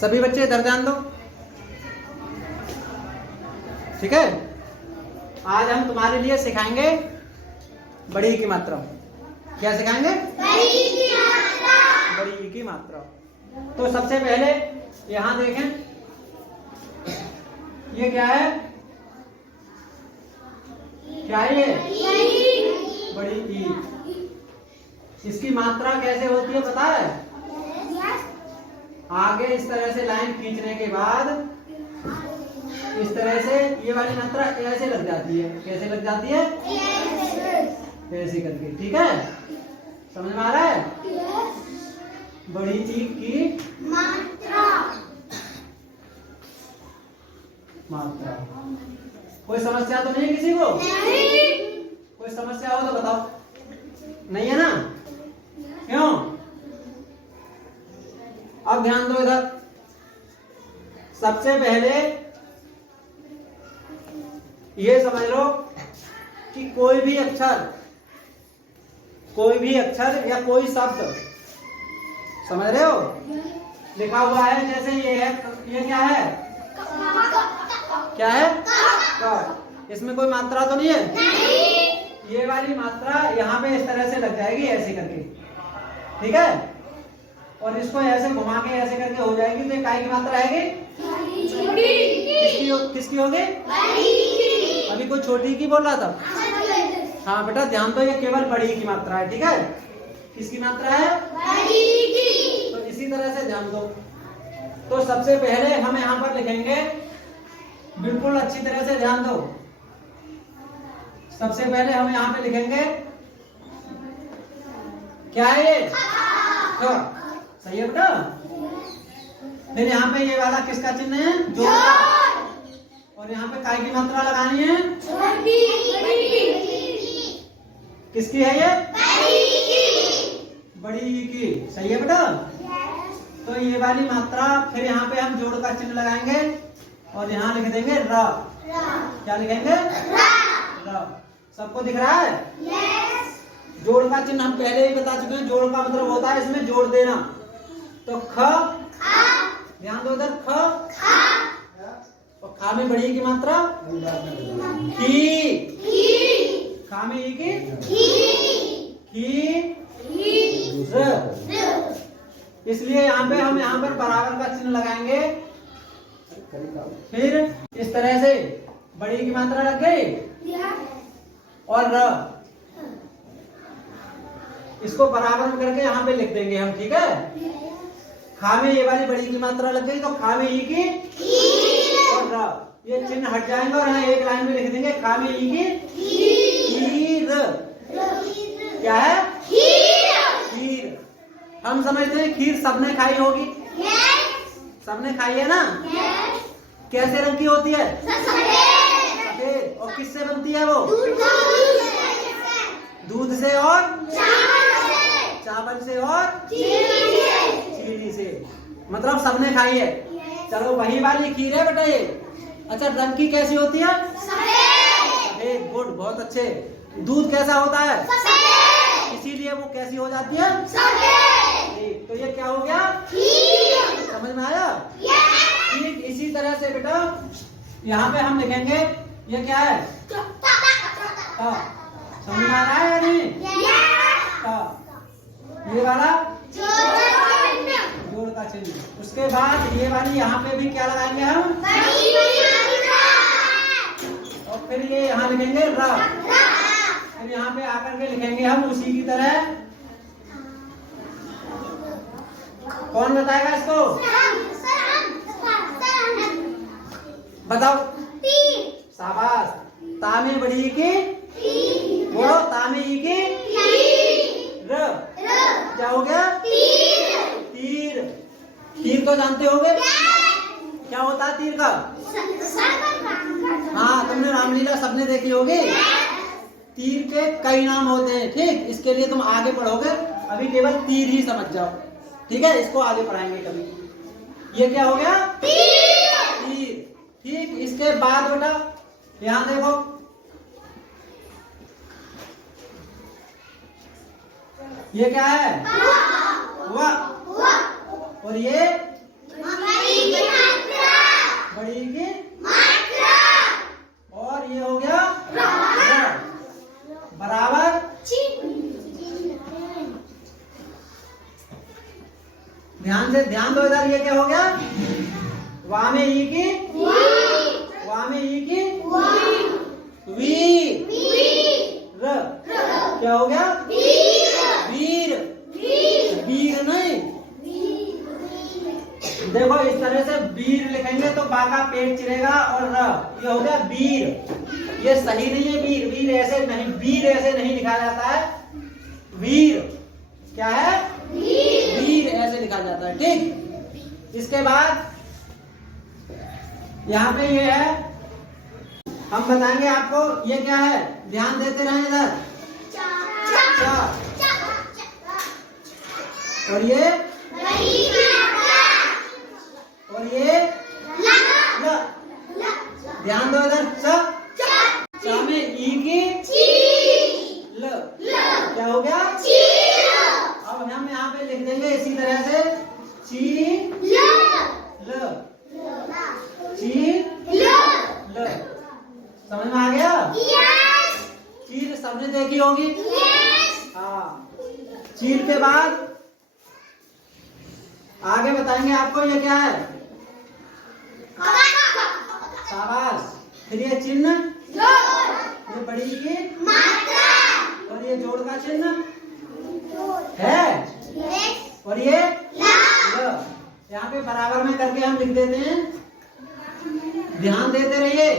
सभी बच्चे इधर ध्यान दो, ठीक है। आज हम तुम्हारे लिए सिखाएंगे बड़ी की मात्रा। क्या सिखाएंगे? बड़ी की मात्रा। तो सबसे पहले यहां देखें, ये क्या है? क्या है ये? बड़ी ई। इसकी मात्रा कैसे होती है पता है? आगे इस तरह से लाइन खींचने के बाद इस तरह से ये वाली मात्रा ऐसे लग जाती है। कैसे लग जाती है? ऐसे करके, ठीक है। समझ में आ रहा है? बड़ी ई की मात्रा। कोई समस्या तो नहीं किसी को? नहीं। कोई समस्या हो तो बताओ। नहीं है ना? क्यों? अब ध्यान दो इधर। सबसे पहले ये समझ लो कि कोई भी अक्षर या कोई शब्द, समझ रहे हो, लिखा हुआ है। जैसे ये है, ये क्या है? क्या है? क। इसमें कोई मात्रा तो नहीं है? नहीं। ये वाली मात्रा यहाँ पे इस तरह से लग जाएगी, ऐसे करके, ठीक है। और इसको ऐसे घुमा के ऐसे करके हो जाएगी। तो ये काय की मात्रा है? किसकी होगी? अभी कोई छोटी की बोल रहा था? हाँ बेटा ध्यान दो, ये केवल बड़ी की मात्रा है, ठीक है। किसकी मात्रा है? बड़ी की। तो इसी तरह से ध्यान दो। तो सबसे पहले हम यहाँ पर लिखेंगे, बिल्कुल अच्छी तरह से ध्यान दो। सबसे पहले हम यहाँ पे लिखेंगे, क्या है ये? ख। सही है बेटा। फिर यहाँ पे ये वाला किसका चिन्ह है? जोड़ का। और यहाँ पे काय की मात्रा लगानी है? किसकी है ये? बड़ी की। सही है बेटा। तो ये वाली मात्रा, फिर यहाँ पे हम जोड़ का चिन्ह लगाएंगे और यहाँ लिख देंगे र। क्या लिखेंगे? र। सबको दिख रहा है? जोड़ का चिन्ह हम पहले ही बता चुके हैं। जोड़ का मतलब होता है इसमें जोड़ देना। तो ख, ध्यान दो इधर, ख। और खा में बड़ी की मात्रा खी। खा में ई की खी र। इसलिए यहाँ पे हम यहाँ पर बराबर का चिन्ह लगाएंगे। फिर इस तरह से बड़ी की मात्रा लग गई और र, इसको बराबर में करके यहाँ पे लिख देंगे हम, ठीक है। खा में ये वाली बड़ी की मात्रा लग गई तो खा में ई की और र, ये चिन्ह हट जाएंगे और यहाँ एक लाइन में लिख देंगे खा में ई की खीर। क्या है? खीर। हम समझते हैं खीर सबने खाई होगी। सबने खाई है ना? कैसे रंग की होती है? सफेद। और किससे बनती है वो? दूध से और चावल से और चीनी से। मतलब सबने खाई है। चलो वही वाली खीर है बेटा ये। अच्छा रंग की कैसी होती है? सफेद। गुड, बहुत अच्छे। दूध कैसा होता है? इसीलिए वो कैसी हो जाती है? सफेद। तो ये क्या हो गया? समझ में आया? ठीक इसी तरह से बेटा यहाँ पे हम लिखेंगे, ये क्या है? समझ में आ रहा है या नहीं? ये वाला जोड़ का चिन्ह। उसके बाद ये वाली यहाँ पे भी क्या लगाएंगे हम? और फिर ये यहाँ लिखेंगे र। फिर यहाँ पे आकर के लिखेंगे हम उसी की तरह। कौन बताएगा इसको? बताओ। शाबाश। ता में बड़ी की बोलो, ता में ई की र। क्या हो गया? तीर। तीर तो जानते होंगे क्या होता है तीर का? हाँ तुमने रामलीला सबने देखी होगी। तीर के कई नाम होते हैं, ठीक। इसके लिए तुम आगे पढ़ोगे, अभी केवल तीर ही समझ जाओ, ठीक है। इसको आगे पढ़ाएंगे कभी। ये क्या हो गया? तीर। ठीक। इसके बाद बेटा यहाँ देखो, ये क्या है? हुआ। और ये ध्यान दो इधर, ये क्या हो गया? वा में ई की वा में ई की वीर। क्या हो गया? वीर। वीर नहीं, देखो इस तरह से वीर लिखेंगे तो बा का पेट चिरेगा और र, ये हो गया वीर। ये सही नहीं है वीर, वीर ऐसे नहीं, वीर ऐसे नहीं लिखा जाता है। वीर क्या है? वीर ऐसे लिखा जाता है, ठीक। इसके बाद यहाँ पे ये है, हम बताएंगे आपको ये क्या है, ध्यान देते रहें इधर। चा। और ये ल। ध्यान दो इधर। चा में ई की ल। क्या हो गया? अब हम यहाँ पे लिख देंगे इसी तरह से ची ल। ची ल। समझ में आ गया? चील सबने देखी होगी। हाँ, चील के बाद आगे बताएंगे आपको ये क्या है। शाबाश। फिर ये चिन्ह, ये बड़ी की और ये जोड़ का चिन्ह है और ये ल। यहाँ पे बराबर में करके हम लिख देते हैं, ध्यान देते रहिए।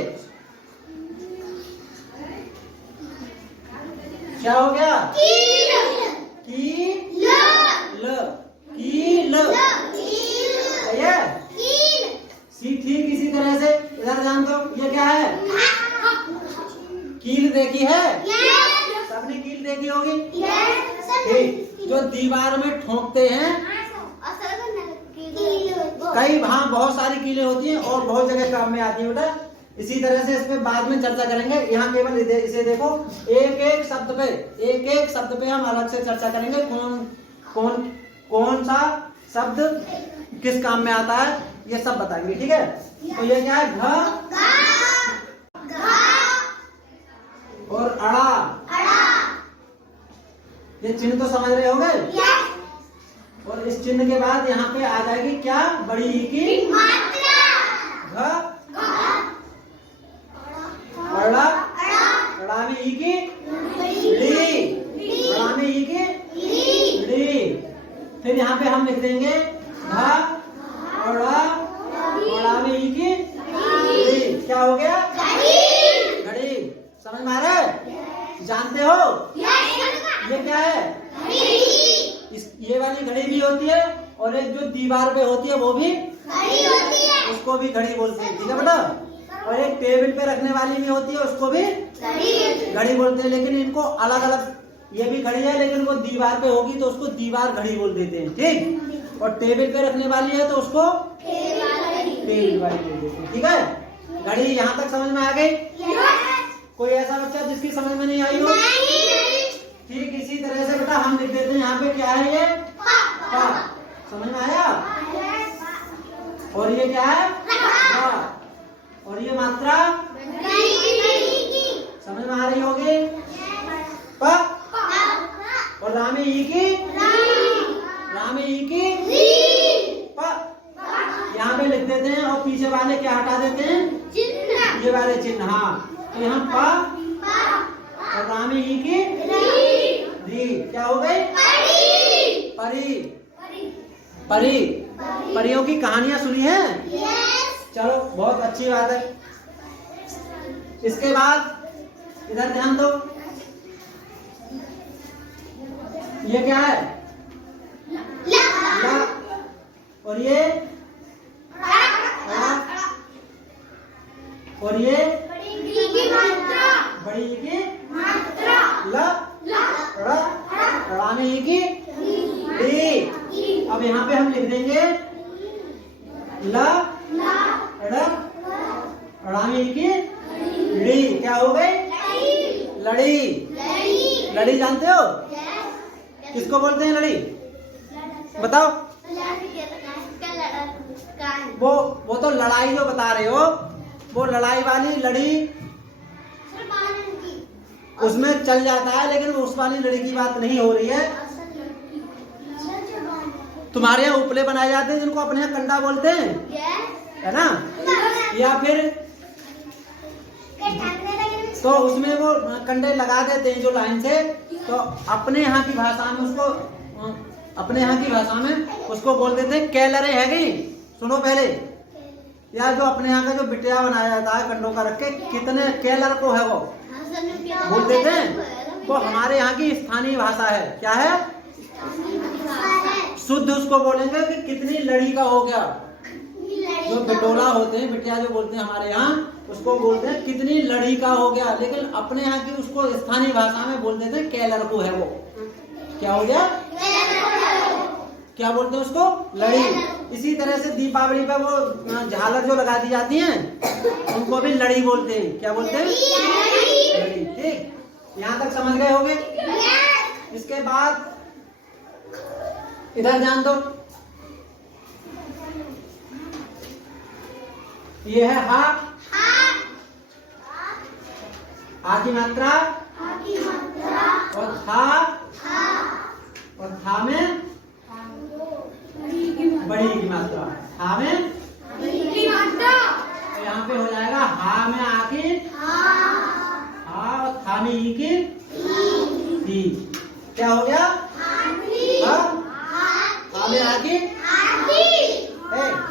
क्या हो गया? ठीक इसी तरह से इधर जान दो, ये क्या है? कील देखी है? सबने कील देखी होगी। ठीक, जो दीवार में ठोकते हैं, कई वहाँ बहुत सारी कीलें होती हैं और बहुत जगह काम में आती है बेटा। इसी तरह से इस पे बाद में चर्चा करेंगे। यहाँ केवल इसे देखो, एक एक शब्द पे हम अलग से चर्चा करेंगे। कौन सा शब्द किस काम में आता है, ये सब बताएंगे, ठीक है। तो ये क्या है? घ और अड़ा। ये चिन्ह तो समझ रहे होंगे। और इस चिन्ह के बाद यहाँ पे आ जाएगी क्या? बड़ी ई की घ। अड़ा। अड़ा में ई की ली। अड़ा में ई की ली। फिर यहाँ पे हम लिख देंगे घ। अड़ा में ई की ली। क्या हो गया? घड़ी। समझ में आ रहा है? जानते हो ये क्या है? ये वाली घड़ी भी होती है और एक जो दीवार पे होती है वो भी घड़ी होती है, उसको भी घड़ी बोलते हैं, ठीक है बेटा। और एक टेबल पे रखने वाली भी होती है, उसको भी घड़ी बोलते हैं। लेकिन इनको अलग अलग, ये भी घड़ी है लेकिन वो दीवार पे होगी तो उसको दीवार घड़ी बोल देते हैं, ठीक। और टेबल पे रखने वाली है तो उसको टेबल वाली बोल देते हैं, ठीक है। घड़ी यहाँ तक समझ में आ गई? कोई ऐसा बच्चा जिसकी समझ में नहीं आई हो? ठीक, इसी तरह से बेटा हम लिख देते हैं यहाँ पे क्या है? ये पा। समझ में आया? और ये क्या है? और ये मात्रा समझ में आ रही होगी? प। और रा में ई की प। यहाँ पे लिख देते हैं और पीछे वाले क्या हटा देते हैं? ये वाले चिन्ह। हाँ, तो यहाँ प और रा में ई की री। क्या हो गई? परी। परियों की कहानियां सुनी है? चलो बहुत अच्छी बात है। इसके बाद इधर ध्यान दो, ये क्या है? ला। और ये और ये बड़ी की ल। रा में ई की डी। अब यहाँ पे हम लिख देंगे ल रा में ई की डी। क्या हो गई? लड़ी। लड़ी जानते हो? किसको बोलते हैं लड़ी? बताओ। वो तो लड़ाई जो बता रहे हो, वो लड़ाई वाली लड़ी उसमें चल जाता है, लेकिन उस वाली लड़ी की बात नहीं हो रही है। तुम्हारे यहाँ उपले बनाए जाते हैं जिनको अपने यहाँ कंडा बोलते हैं, है ना? या फिर तो उसमें वो कंडे लगा देते हैं जो लाइन से, तो अपने यहाँ की भाषा में उसको बोल देते हैं कैलरे है गई। सुनो पहले, या जो अपने यहाँ का जो बिटिया बनाया जाता है कंडों का रख के, कितने कैलर को है वो बोल देते हैं। वो हमारे यहाँ की स्थानीय भाषा है। क्या है? शुद्ध उसको बोलेंगे कि कितनी लड़ी का हो गया। जो बिटोला होते हैं, बिटिया जो बोलते हैं हमारे यहाँ, उसको बोलते हैं कितनी लड़ी का हो गया। लेकिन अपने यहाँ की उसको स्थानीय भाषा में बोल देते हैं कैलर को है वो। क्या हो गया? क्या बोलते हैं उसको? लड़ी। इसी तरह से दीपावली पे वो झालर जो लगा दी जाती हैं उनको भी लड़ी बोलते हैं। क्या बोलते हैं? लड़ी। ठीक, यहाँ तक समझ गए होंगे। इसके बाद इधर ध्यान दो, ये है हा। आ की मात्रा और था, और था में बड़ी की मात्रा। हा में तो यहाँ पे हो जाएगा हा में आके हा और था में ई की थी। क्या हो गया? हा में आके,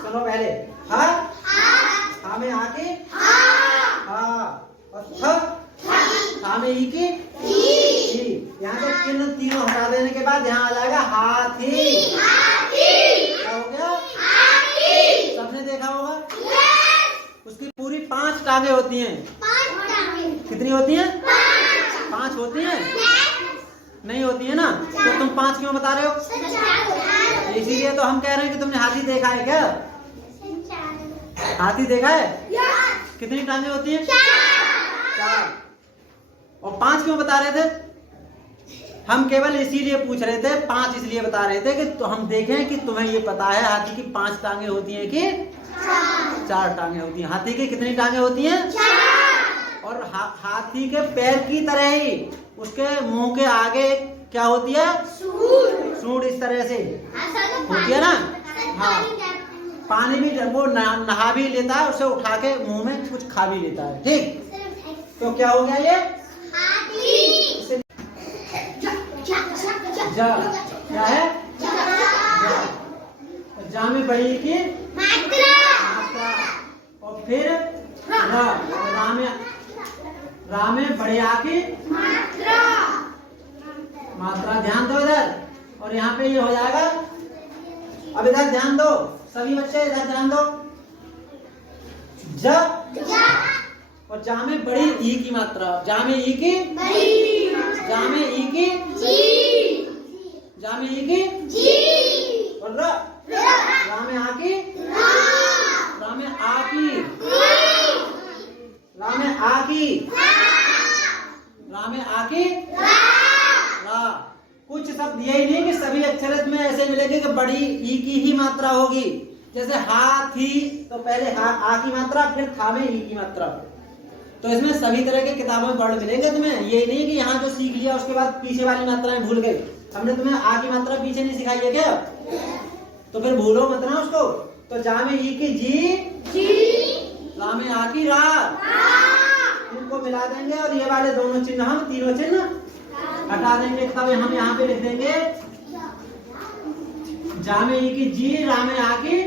सुनो पहले, हा में आके हा और था में ई की थी। यहाँ से चिन्ह तीनों हटा देने के बाद यहाँ आ जाएगा हाथी। क्या हो गया? सबने देखा होगा। उसकी पूरी 5 टांगे होती हैं। कितनी होती हैं? 5 होती हैं? नहीं होती है ना? तो तुम 5 क्यों बता रहे हो? इसीलिए तो हम कह रहे हैं कि तुमने हाथी देखा है क्या? हाथी देखा है? कितनी टांगे होती हैं? 4। और 5 क्यों बता रहे थे? हम केवल इसीलिए पूछ रहे थे, 5 इसलिए बता रहे थे कि तो हम देखें कि तुम्हें ये पता है हाथी की 5 टांगे होती हैं कि 4 टांगे होती हैं। हाथी की कितनी टांगे होती हैं? 4। और हाथी के पैर की तरह ही उसके मुंह के आगे क्या होती है? सूंड। इस तरह से होती है ना? हाँ, पानी भी वो नहा भी लेता है, उसे उठा के मुंह में कुछ खा भी लेता है। ठीक, तो क्या हो गया ये? क्या है? जा में बड़ी की मात्रा और फिर रा में बढ़िया की मात्रा। ध्यान दो इधर, और यहाँ पे ये हो जाएगा। अब इधर ध्यान दो सभी बच्चे, इधर ध्यान दो। और जा में बड़ी ई की मात्रा। जा में ई की, जा में ई की, जा में ई की, और रा में आ की, रा में आ की, रा में आ की, रा में आ की, रा। कुछ शब्द यही नहीं कि सभी अक्षर में ऐसे मिलेंगे कि बड़ी ई की ही मात्रा होगी। जैसे हाथी, तो पहले आ की मात्रा, फिर था में ई की मात्रा। तो इसमें सभी तरह के किताबों में वर्ण मिलेंगे तुम्हें। ये नहीं कि यहाँ जो सीख लिया उसके बाद पीछे वाली मात्राएं भूल गए। हमने तुम्हें आ की मात्रा पीछे नहीं सिखाई है क्या? तो फिर भूलो मत ना उसको। तो जा में ई की जी, रा में आ की रा, इनको मिला देंगे और ये वाले दोनों चिन्ह, हम तीनों चिन्ह हटा देंगे। तब हम यहाँ पे लिख देंगे जा में ई की जी, रा में आ की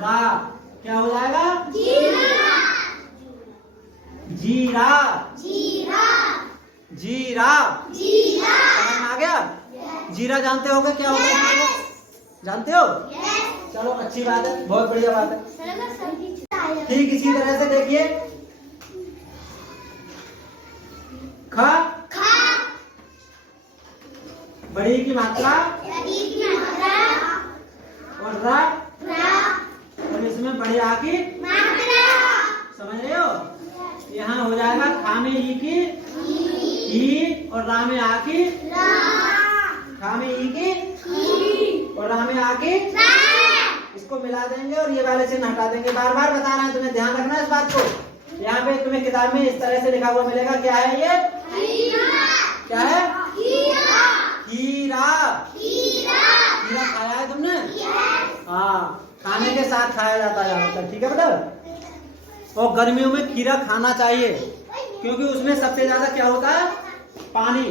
रा। क्या हो जाएगा? जीरा। जीरा। जीरा। जीरा। समझ में आ गया? जीरा जानते होगे क्या होता है? जानते हो? चलो अच्छी बात है, बहुत बढ़िया बात है। ठीक इसी तरह से देखिए, ख बड़ी की मात्रा और रा, और इसमें बड़ी आ की, समझ रहे हो? यहाँ हो जाएगा खा में ई की ई, और रा में आ की, खा में ई की और रा में आ की। इसको मिला देंगे और ये वाले चिन्ह हटा देंगे। बार बार बता रहा है, तुम्हें ध्यान रखना है इस बात को। यहाँ पे तुम्हें किताब में इस तरह से लिखा हुआ मिलेगा। क्या है ये? क्या है? हीरा। हीरा खाया है तुमने? खाया जाता है ज्यादातर, ठीक है बेटा। और गर्मियों में खीरा खाना चाहिए क्योंकि उसमें सबसे ज्यादा क्या होता है, पानी।